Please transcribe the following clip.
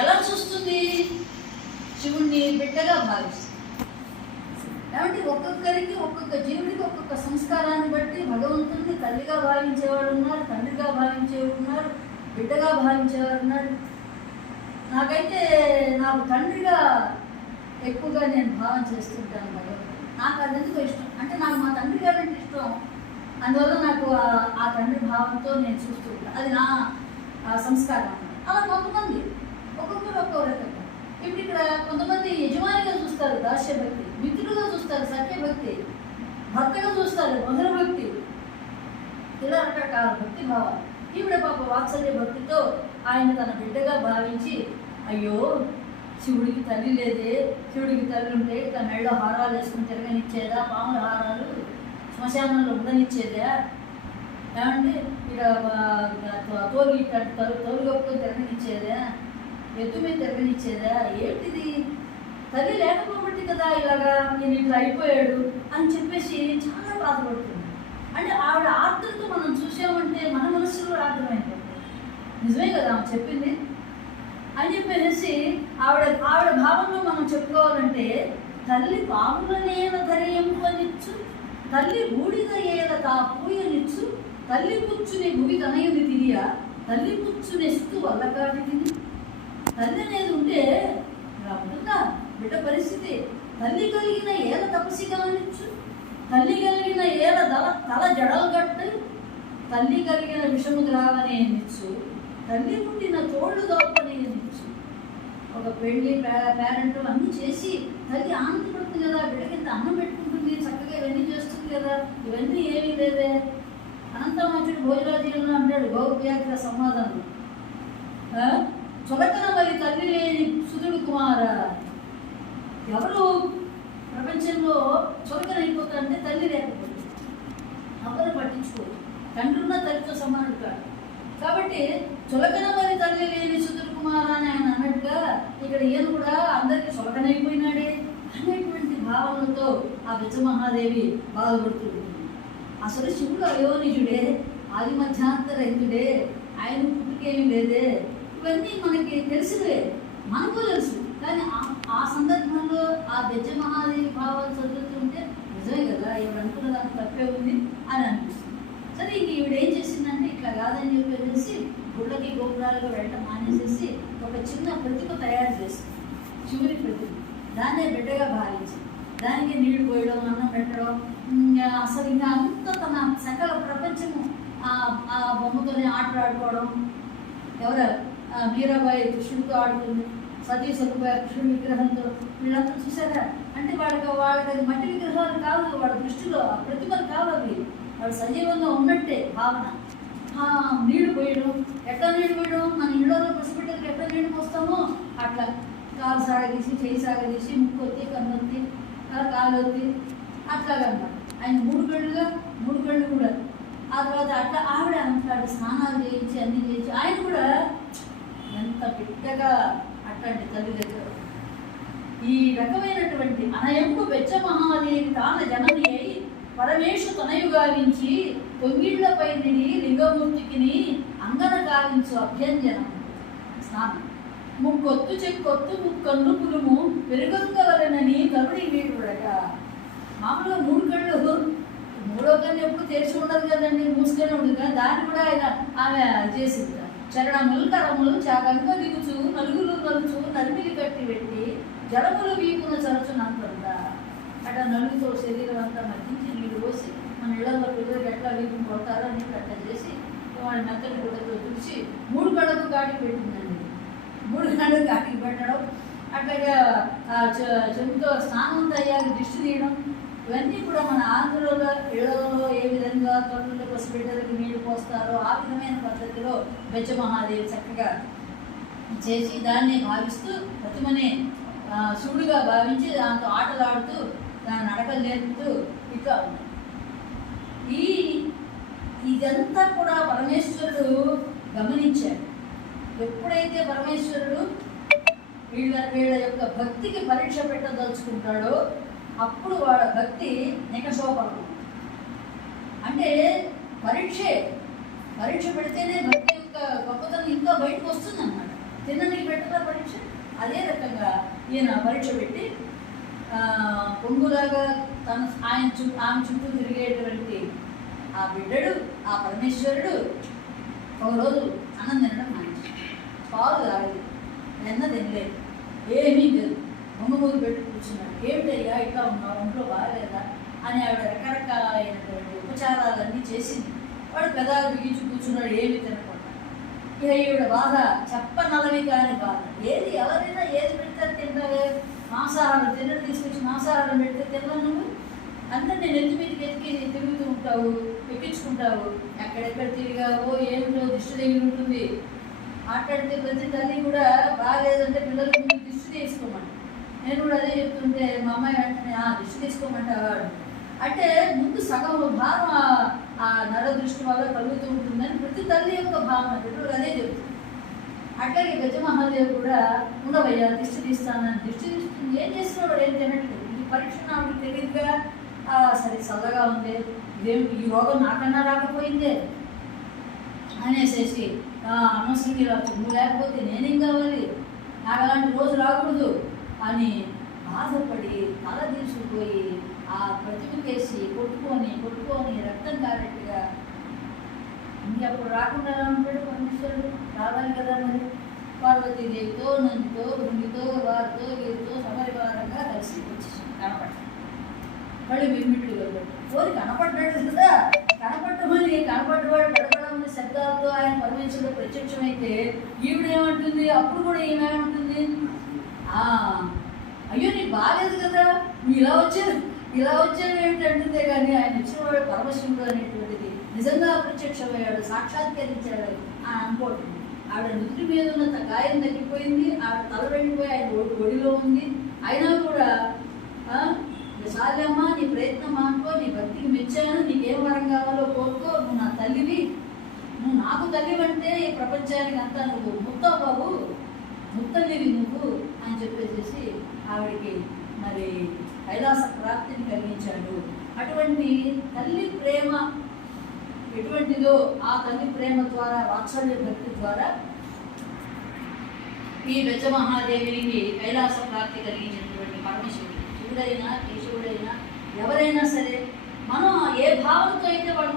ఎలా చూస్తుంది? శివుణ్ణి బిడ్డగా భావిస్తుంది. కాబట్టి ఒక్కొక్కరికి ఒక్కొక్క జీవుడికి ఒక్కొక్క సంస్కారాన్ని బట్టి భగవంతుడిని తల్లిగా భావించేవాడు ఉన్నారు, తండ్రిగా భావించేవాడు ఉన్నారు, బిడ్డగా భావించేవాడు ఉన్నారు. నాకైతే నాకు తండ్రిగా ఎక్కువగా నేను భావన చేస్తుంటాను భగవంతుడు. నాకు అది ఎందుకు ఇష్టం అంటే నాకు మా తండ్రి గారంటే ఇష్టం. అందువల్ల నాకు ఆ తండ్రి భావంతో నేను చూస్తూ ఉంటాను. అది నా సంస్కారం. అలా కొంతమంది ఒక్కొక్కరు ఒక్కో రకంగా. ఇప్పుడు ఇక్కడ కొంతమంది యజమానిగా చూస్తారు దాస్య భక్తి, మిత్రులుగా చూస్తారు సత్యభక్తి, భర్తగా చూస్తారు మధుర భక్తి, ఇలా రకరకాల భక్తి భావాలు. ఈవిడ పాప వాత్సల్య భక్తితో ఆయన తన బిడ్డగా భావించి, అయ్యో శివుడికి తల్లి లేదే, శివుడికి తల్లి ఉంటే తన మెళ్ళో హారాలు వేసుకుని తిరగనిచ్చేదా, పాముల హారాలు శ్మశానంలో ఉండనిచ్చేదా, ఏమంటే ఇక్కడ తోలు కప్పుకొని తిరగనిచ్చేదా, ఎత్తు మీద తిరగనిచ్చేదా, ఏంటిది తల్లి లేకపోబట్టి కదా ఇలాగా నేను ఇట్లా అయిపోయాడు అని చెప్పేసి చాలా బాధపడుతుంది. అంటే ఆవిడ ఆర్ద్రత మనం చూసామంటే మన మనసులో ఆర్ద్రమైపోతుంది. నిజమే కదా ఆమె చెప్పింది అని చెప్పేసి ఆవిడ భావంలో మనం చెప్పుకోవాలంటే, తల్లి పాముల నేల ధరయంపనిచ్చు, తల్లి బూడిద ఏల తా పూయనిచ్చు, తల్లి పుచ్చుని భూమి తనయుని తిరియ, తల్లి పుచ్చునెస్తూ వల్లకాటి తిని. తల్లి అనేది ఉంటే ఉంటుందా బిడ్డ పరిస్థితి? తల్లి కలిగిన ఏల తపసి కానిచ్చు, తల్లి కలిగిన ఏల తల జడలు కట్టు, తల్లి కలిగిన విషము ద్రావనే నిచ్చు, తల్లి పుట్టిన తోళ్ళు దోపనే నిచ్చు. ఒక పెళ్లి పేరెంట్ అన్నీ చేసి తల్లి ఆనందపడుతుంది కదా, బిడ్డకింత అన్నం పెట్టుకుంటుంది, చక్కగా ఇవన్నీ చేస్తుంది కదా. ఇవన్నీ ఏమీ లేదే. అనంతమంచుడు భోజరాజీలను అంటాడు గౌవ్యాఖ్య సంవాదంలో, చొలకన మరి తల్లి లేని సుతుడు కుమార. ఎవరు ప్రపంచంలో చులకన అయిపోతారంటే తల్లి లేకపోతే. ఎవరు పట్టించుకోరు. తండ్రి ఉన్న తల్లితో సమానుడు కాదు. కాబట్టి చులకన మరి తల్లి లేని సుతుడు కుమార అని ఆయన అన్నట్టుగా ఇక్కడ ఈయన కూడా అందరికీ చులకనైపోయినాడే అనేటువంటి భావనలతో ఆ విజమహాదేవి బాధపడుతుంది. అసలు శివుడు అయోనిజుడే, ఆది మధ్యాంతరహితుడే, ఆయన పుట్టుకేమీ లేదే. ఇవన్నీ మనకి తెలిసివే, మనకు తెలుసు. కానీ ఆ సందర్భంలో ఆ విజమహాదేవి భావాలు చదువుతుంటే నిజమే కదా, ఈవిడ అనుకున్న దానికి తప్పే ఉంది అని అనిపిస్తుంది. సరే ఇంక ఈవిడ ఏం చేసిందంటే ఇట్లా కాదని చెప్పేసి గుళ్ళకి గోపురాలకు వెళ్ళటం మానేసేసి ఒక చిన్న ప్రతిమ తయారు చేసింది, శివుని ప్రతిమ. దాన్నే బిడ్డగా భావించింది. దానికి నీళ్లు పోయడం, అన్నం పెట్టడం, అసలు ఇంకా అంతా తన సకల ప్రపంచము ఆ బొమ్మతోనే ఆటలాడుకోవడం. ఎవరు మీరాబాయి కృష్ణుడితో ఆడుతుంది, సతీ సత్యబాయి కృష్ణుడి విగ్రహంతో. వీళ్ళంతా చూసారా అంటే వాళ్ళకి అది మట్టి విగ్రహాలు కాదు, వాళ్ళ దృష్టిలో ఆ ప్రతిమలు కావు అవి. వాళ్ళు సజీవంగా ఉన్నట్టే భావన. నీళ్లు పోయడం, ఎట్లా నీళ్లు పోయడం, మన ఇళ్ళలో పసిబిడ్డలకు ఎట్లా నీళ్లు పోస్తామో అట్లా కాలు సాగదీసి, చేయి సాగదీసి, ముక్కొత్తి, కన్నొత్తి, కాలొత్తి అట్లాగన్నమాట. ఆయన మూడు కళ్ళు కూడా. ఆ తర్వాత అట్లా ఆవిడ అంటాడు స్నానాలు చేయించి అన్నీ చేయించి ఆయన కూడా ఎంత బిడ్డగా అట్లాంటి తల్లి దగ్గర. ఈ రకమైనటువంటి అనయంపు వెచ్చమహాదేవి తాన జనని అయి పరమేశు తనయు గావించి పొంగిళ్లపై నిడి లింగమూర్తికిని అంగన గావించు అభ్యంజనం స్నానం. ముక్కొత్తు చెక్కొత్తు ముక్కన్ను పులుము పెరుగొక్కవలనని తరుడి వీడుడట. మామూలుగా మూడు కళ్ళు, మూడో కన్ను ఎప్పుడు తెరిచి ఉండదు కదండి, మూసుకొని ఉండదు కదా. దాన్ని కూడా ఆమె చేసింది. చరణములు కరములు చాకంగా దిగుచు, నలుగులు నలుచు, నలిమిలి కట్టి పెట్టి జడములు వీపున చరచునంతా. అట్లా నలుగుతో శరీరం అంతా మధ్యించి నీళ్ళు పోసి మన ఇళ్లలో పిల్లలకి ఎట్లా వీపును కొడతారో అని అట్లా చేసి వాళ్ళ మెత్తటి గుడ్డతో తుడిచి మూడు కళ్ళకు గాడికి పెట్టిందండి. మూడు కళ్ళకు గాడికి పెట్టడం, అట్లాగే చెంపుతో స్నానం తయ్యాలి, దిష్టి తీయడం. ఇవన్నీ కూడా మన ఆంధ్రలో ఇళ్లలో ఏ విధంగా తొట్టుల పసిబిడ్డలకి నీళ్లు పోస్తారో ఆ విధమైన పద్ధతిలో బెచ్చమహాదేవి చక్కగా చేసి దాన్ని భావిస్తూ ప్రతిమనే శివుడిగా భావించి దాంతో ఆటలాడుతూ దాన్ని నడకలు నేర్పుతూ ఇట్లా ఉంది. ఇదంతా కూడా పరమేశ్వరుడు గమనించాడు. ఎప్పుడైతే పరమేశ్వరుడు వీళ్ళ యొక్క భక్తికి పరీక్ష పెట్టదలుచుకుంటాడో అప్పుడు వాళ్ళ భక్తి నికషోపరం. అంటే పరీక్ష పెడితేనే భక్తి యొక్క గొప్పతనం ఇంకా బయటకు వస్తుంది అన్నమాట. అదే రకంగా ఈయన పరీక్ష పెట్టి పొంగులాగా ఆమె చుట్టూ తిరిగేటువంటి ఆ బిడ్డడు, ఆ పరమేశ్వరుడు ఒకరోజు అన్నం తినడం మానేసి పాలు తాగలేదు, వెన్న తినలేదు, ఏమీ లేదు, ముందు పెట్టి కూర్చున్నాడు. ఏమిటయ్యా ఇట్లా ఉన్నావు, ఒంట్లో బాగలేదా అని ఆవిడ రకరకాలైనటువంటి ఉపచారాలన్నీ చేసింది. వాడు పెదాలు బిగించి కూర్చున్నాడు, ఏమి తినకుండా. ఇక ఈవిడ బాధ చెప్పనలవి కాని బాధ. ఏది ఎవరైనా ఏది పెడతారు తింటారే, మాంసాహారం తిన్నది తీసుకొచ్చి మాంసాహారం పెడితే తిన్నాను నువ్వు అందరు నేను ఎత్తి మీదకి ఎత్తికి తిరుగుతూ ఉంటావు, ఎక్కించుకుంటావు, ఎక్కడెక్కడ తిరిగావో ఏమిటో దిష్టి తగిలి ఉంటుంది. మాట్లాడితే ప్రతి తల్లి కూడా బాగాలేదంటే పిల్లలకు ముందు దిష్టి తీసుకోమంట. నేను కూడా అదే చెప్తుంటే మా అమ్మాయి వెంటనే దిష్టి తీసుకోమంటావా అంటే ముందు సగం భావం ఆ నర దృష్టి వల్ల కలుగుతూ ఉంటుందని ప్రతి తల్లి యొక్క భావన బిడ్డలు అదే చెప్తుంది. అట్లాగే గజమహాదేవ్ కూడా ఉండవయ్యా దిష్టి తీస్తానని దిష్టి తీస్తుంది. ఏం చేసినా వాడు ఏం తినట్లేదు. ఈ పరీక్ష నాకు తెలియదుగా, సరే చల్లగా ఉంది, ఇదేమిటి ఈ రోగం నాకన్నా రాకపోయిందే అనేసేసి అనవసరంగా ఇలా నువ్వు లేకపోతే నేనేం కావాలి, నాకు అలాంటి రోజు రాకూడదు అని బాధపడి తల తీసుకుపోయి ఆ ప్రతిమకేసి కొట్టుకొని రక్తం కారెట్టుగా ఇంకెప్పుడు రాకుండా ఉంటాడు పరమేశ్వరుడు. రావాలి కదా మరి. పార్వతీదేవితో నందితో భృంగితో వారితో వీరితో సమరివారంగా కలిసి వచ్చేసి కనపడ్డాడు. మళ్ళీ మిర్మిట్లు పోయి కనపడ్డాడు కదా. కనపడ్డవాడు గడపడమని శబ్దాలతో ఆయన పరమేశ్వరుడు ప్రత్యక్షమైతే ఈవిడేమంటుంది, అప్పుడు కూడా ఏమేమంటుంది, అయ్యో నీకు బాగాలేదు కదా, నువ్వు ఇలా వచ్చాడు ఏమిటంటుందే కానీ ఆయన వచ్చిన వాడు పరమశివుడు అనేటువంటిది నిజంగా ప్రత్యక్షమయ్యాడు, సాక్షాత్కరించాడు అని అనుకోవట్లేదు. ఆవిడ నుదుటి మీద ఉన్న గాయం తగ్గిపోయింది, ఆవిడ తల వెళ్ళిపోయి ఆయన ఒడిలో ఉంది. అయినా కూడా సాధ్యమ్మా నీ ప్రయత్నం అనుకో, నీ భక్తికి మెచ్చాను, నీకేం వరం కావాలో కోరుకో, నువ్వు నా తల్లివి, నువ్వు నాకు తల్లివంటే ఈ ప్రపంచానికి అంతా నువ్వు ముత్తవు బాబు, ముత్తల్లివి నువ్వు అని చెప్పేసి ఆవిడికి మరి కైలాస ప్రాప్తిని కలిగించాడు. అటువంటి తల్లి ప్రేమ ఎటువంటిదో ఆ తల్లి ప్రేమ ద్వారా, వాత్సల్య భక్తి ద్వారా ఈ గజమహాదేవికి కైలాస ప్రాప్తి కలిగించినటువంటి పరమశివుడు, శివుడైనా కేశవుడైనా ఎవరైనా సరే మనం ఏ భావంతో అయితే వాళ్ళు